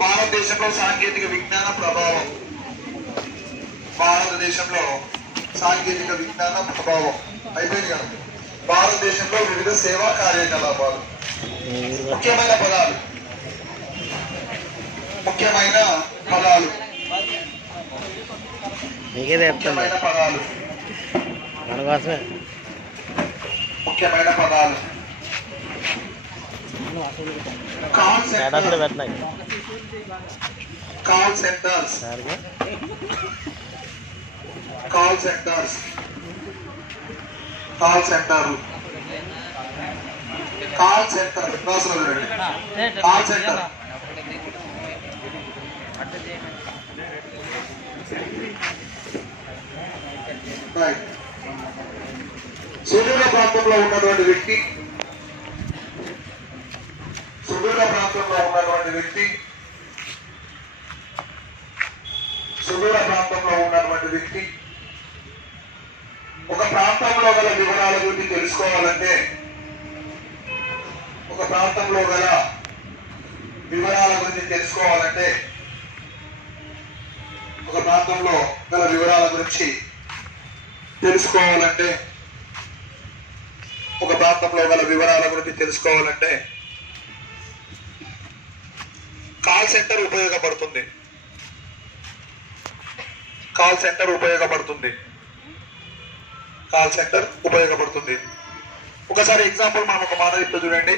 భారతదేశంలో సాంకేతిక విజ్ఞాన ప్రభావం. భారతదేశంలో సాంకేతిక విజ్ఞాన ప్రభావం అయిపోయింది కదా. భారతదేశంలో వివిధ సేవా కార్యకలాపాలు. ముఖ్యమైన పదాలు ముఖ్యమైన పదాలు ముఖ్యమైన పదాలు ముఖ్యమైన పదాలు call centres call centres call centre call centre call centre సుదూర ప్రాంతంలో ఉన్నటువంటి వ్యక్తి సుదూర ప్రాంతంలో ఉన్నటువంటి వ్యక్తి సుదూర ప్రాంతంలో ఉన్నటువంటి వ్యక్తి ఒక ప్రాంతంలో గల వివరాల గురించి తెలుసుకోవాలంటే ఒక ప్రాంతంలో గల వివరాల గురించి తెలుసుకోవాలంటే ఒక ప్రాంతంలో గల వివరాల గురించి తెలుసుకోవాలంటే ఒక ప్రాంతంలో గల వివరాల గురించి తెలుసుకోవాలంటే కాల్ సెంటర్ ఉపయోగపడుతుంది. కాల్ సెంటర్ ఉపయోగపడుతుంది. కాల్ సెంటర్ ఉపయోగపడుతుంది. ఒకసారి ఎగ్జాంపుల్ మనం ఒక మాట చెప్తే చూడండి.